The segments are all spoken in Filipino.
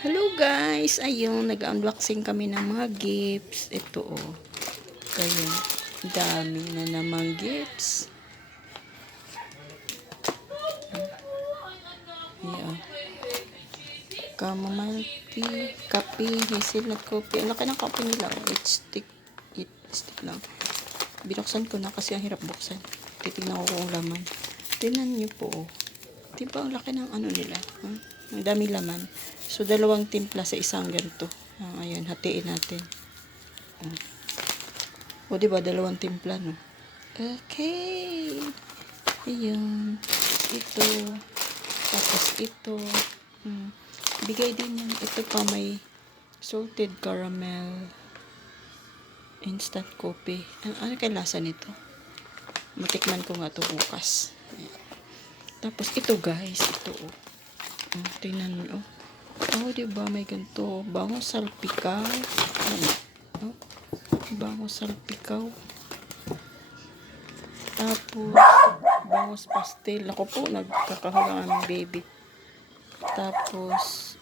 Hello guys! Ayun, nag-unboxing kami ng mga gifts. Ito oh. Kaya, dami na namang gifts. Ayan. Chamomile tea, kape, hazelnut coffee. Ang laki ng kape nila. It stick lang. Binuksan ko na kasi ang hirap buksan. Titignan ko kung laman. Tingnan nyo po oh. Diba ang laki ng ano nila? Ang dami laman. So, 2 timpla sa isang ganito. Ayan, hatiin natin. O, diba, 2 timpla, no? Okay. Ayan. Ito. Tapos ito. Bigay din yan. Ito pa may salted caramel instant coffee. Ano kaya lasa nito? Matikman ko nga ito bukas. Ayan. Tapos ito guys. Ito oh. Tingnan mo oh. Oh, diba may ganito. Bangos salpikaw. Oh, bangos salpikaw. Tapos, bangos pastel. Ako po, nagkakahula ang baby. Tapos,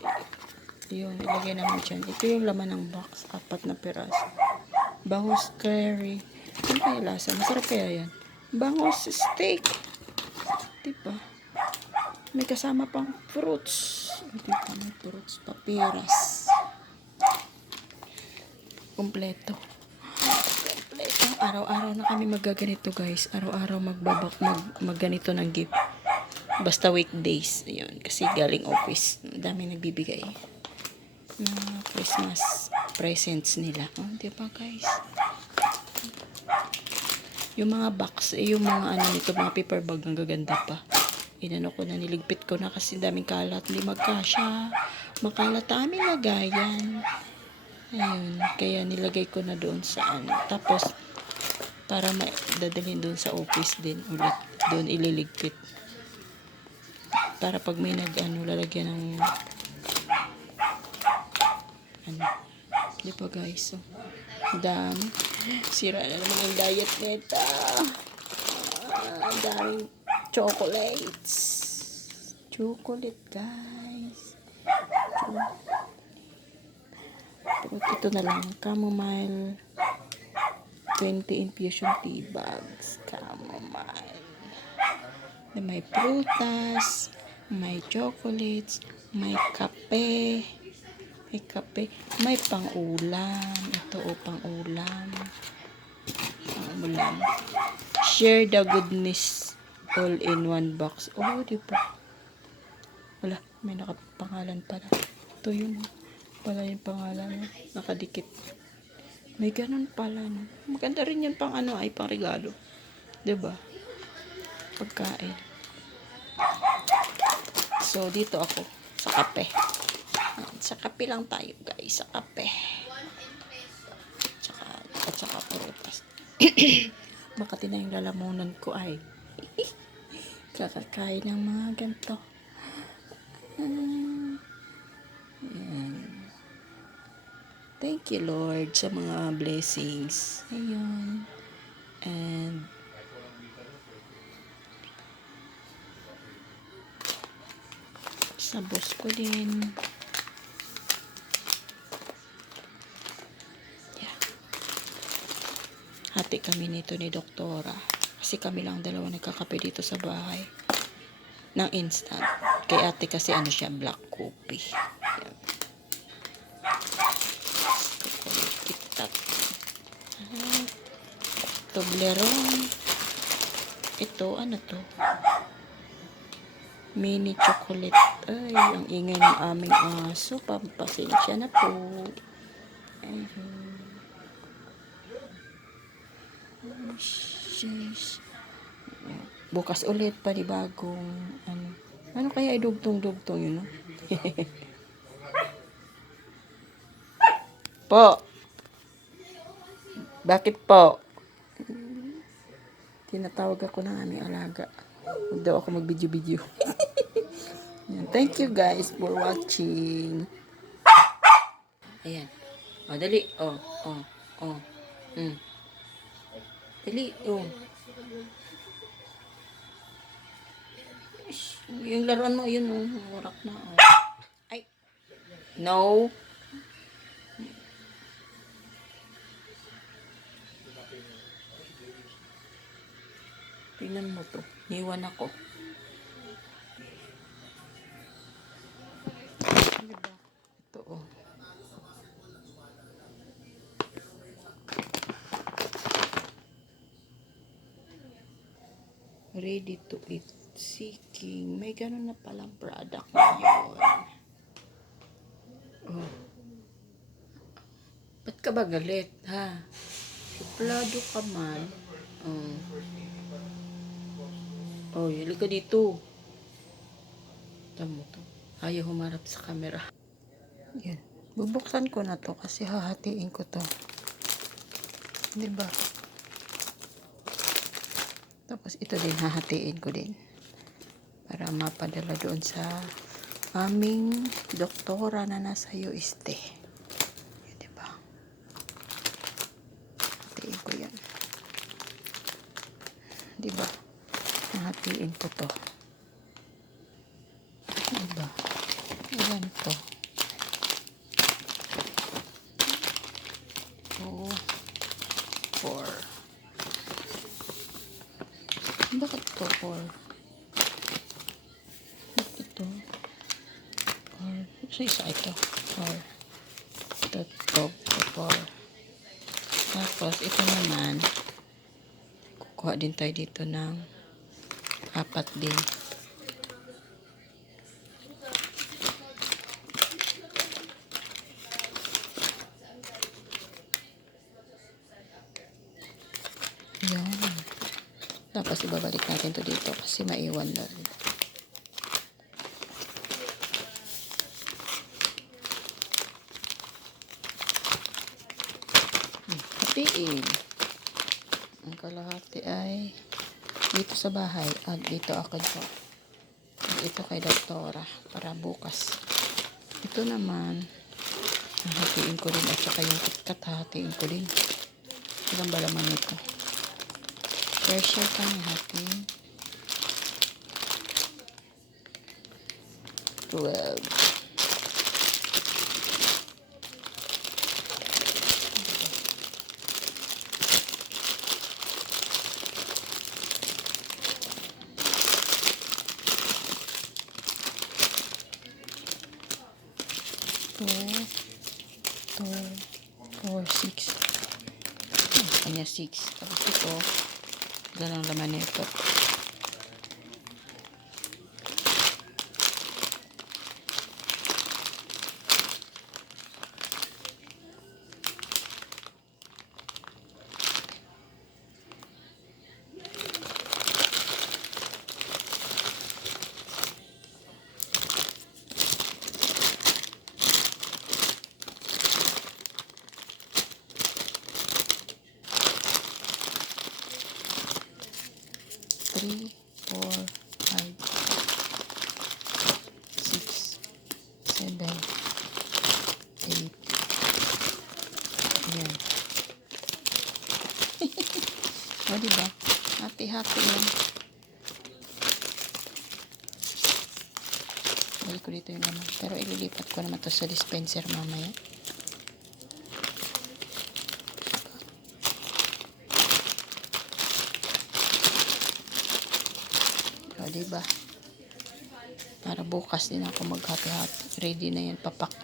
yun, ilagay namin dyan. Ito yung laman ng box. 4 na piraso. Bangos curry. Ano kaya lasa? Masarap kaya yan. Bangos steak. Diba? May kasama pang fruits. Diba? May fruits. Papiras. Kompleto. Araw-araw na kami magaganito guys. Araw-araw magganito ng gift. Basta weekdays. Ayun. Kasi galing office. Dami nagbibigay. Na Christmas presents nila. Oh, diba guys? Yung mga box, yung mga ano nito, mga paper bag, ang gaganda pa. Inano ko na, niligpit ko na kasi daming kalat. Hindi magkasya. Makalat aming lagayan. Ayun. Kaya nilagay ko na doon sa ano. Tapos, para dadalhin doon sa office din ulit. Doon ililigpit. Para pag may nag-ano, lalagyan ng ano. Di ba guys? So, dami. Sira na naman ang diet neta. Ang daming chocolates. Chocolate guys. Ito na lang. Chamomile 20 infusion tea bags. Chamomile. May prutas. May chocolates. May kape. May kape. May pang-ulam. Ito o, pang-ulam. Pang-ulam. Share the goodness all in one box. Oh, di ba? Wala, may nakapangalan pala. Ito yun. Pala yung pangalan. Nakadikit. May ganun pala. No? Maganda rin yan pang ano ay pang regalo. Di ba? Pagkain. So, dito ako. Sa kape. Sa kape lang tayo, guys. Sa kape. At saka prutas. Makati na yung lalamunan ko ay kakakain ng mga ganito. Thank you, Lord, sa mga blessings. Ayun. And sa boss ko din. Yeah. Hati kami nito ni Doktora. Kasi kami lang dalawa nagkakape dito sa bahay. Ng instant. Kay ate kasi ano siya, black coffee. Yeah. KitKat. Toblerone. Ito, ano to? Mini chocolate. Ay, ang ingay ng aming aso. Pampasensya na po. Ayun. Bukas ulit panibagong ano kaya idugtong-dugtong yun, no? Po. Bakit po? Tinatawag ako ng aming alaga. Huwag daw ako mag-video-video. Thank you guys for watching. Ayan. O, dali. O. Dali. O. Yung laruan mo, yun. Warak na. O. Ay. No. Tingnan mo to. Niwan ako. Diba? Ito oh. Ready to eat. Seeking. May ganun na palang product ngayon. Oh. Ba't ka ba galit, ha? Suplado ka man. Oh. Oh, hili ka dito. Tamo to. Ayaw humarap sa camera. Yan. Bubuksan ko na to kasi hahatiin ko to. Diba? Tapos ito din hahatiin ko din. Para mapadala doon sa aming doktora na nasa UST. Diba? Hatiin ko yan. Diba? Hahatiin ko to. Diba? Ayan to. Oh. 4. Bakit to 4? Bakit ito? 4. So, isa ito. 4. Ito, 4. Tapos, ito naman, kukuha din tayo dito ng 4 din. Yan. Tapos, ibabalik natin to dito kasi maiwan na rin. Hatiin. Ang kalahati ay dito sa bahay at dito ako to. Ito kay doktora para bukas. Ito naman hahatiin ko din at saka yung KitKat hahatiin ko din. Ilang ba laman ito? Fair share kami hatiin. 12. Two, 4, 6. Kanya 6. Tapos ito, ganang laman nito. Three, 4, 5, 6, 7, 8. Ayan. O, diba? Hati-hati lang. Balik ko dito yung naman. Pero ililipat ko naman to sa dispenser mamaya. O, diba? Para bukas din ako maghati-hati. Ready na yan, papak.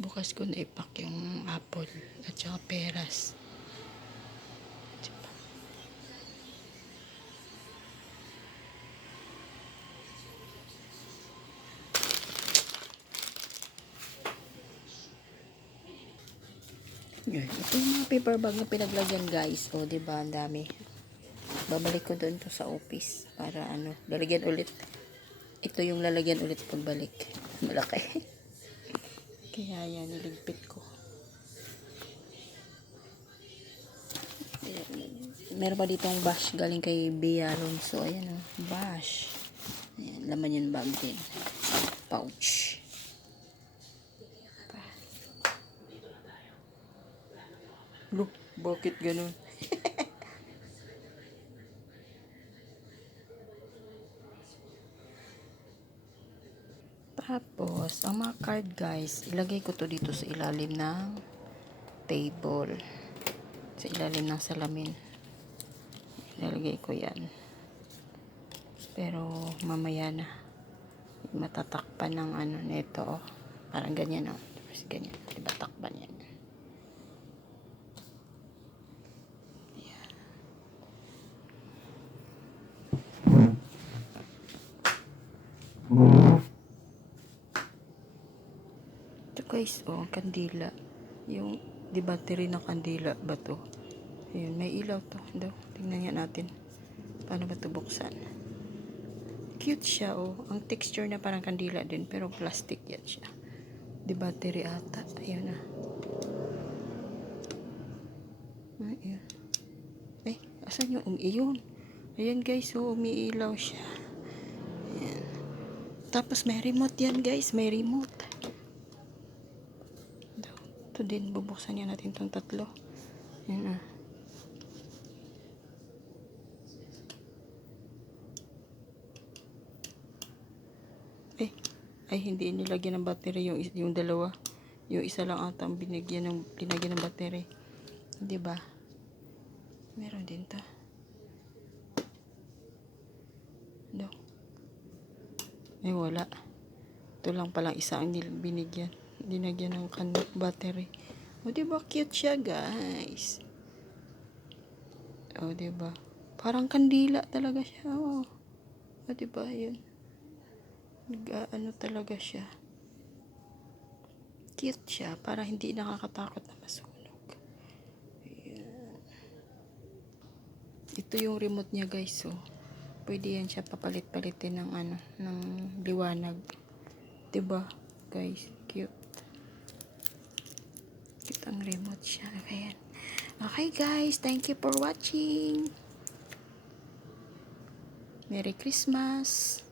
Bukas ko na ipak yung apple at saka peras. Yan. Ito yung mga paper bag na pinaglagyan guys. O, diba? Ang dami. Babalik ko doon to sa office. Para ano, lalagyan ulit. Ito yung lalagyan ulit pagbalik. Malaki. Kaya yan, niligpit ko. Ayan. Meron pa ditong bash galing kay Bea Alonso. Ayan o, bash. Ayan, laman yung bag din. Pouch. Look, bakit ganun? Tapos, ang mga card guys, ilagay ko to dito sa ilalim ng table. Sa ilalim ng salamin. Ilalagay ko yan. Pero, mamaya na. Matatakpan ng ano nito. Oh. Parang ganyan oh. Tapos ganyan. Diba takpan yan. Ito guys, oh, kandila. Yung, di battery na kandila ba to? Ayun, may ilaw to. Daw, tingnan nga natin. Paano ba ito buksan? Cute siya, oh. Ang texture na parang kandila din, pero plastic yan siya. Di battery ata. Ayun na. Ayun. Ay, asan yung iyon? Ayan guys, oh, umiilaw siya. Ayan. Tapos may remote yan guys, may remote. Ito din, bubuksan niya natin itong tatlo. Ayan ah. Ay, hindi nilagyan ng battery yung dalawa. Yung isa lang ata ang linagyan ng battery. Di ba? Meron din ta. No. Ay, wala. Ito lang palang isa ang binigyan. Dinagyan ng battery. O, diba? Cute siya, guys. O, diba? Parang kandila talaga siya. O, diba? Yun. Ano talaga siya. Cute siya. Para hindi nakakatakot na masunog. Ayan. Ito yung remote niya, guys. So, pwede yan siya papalit-palitin ng ano, ng liwanag. Diba? Guys, cute. Cute ang remote siya. Ayan. Okay guys, thank you for watching. Merry Christmas.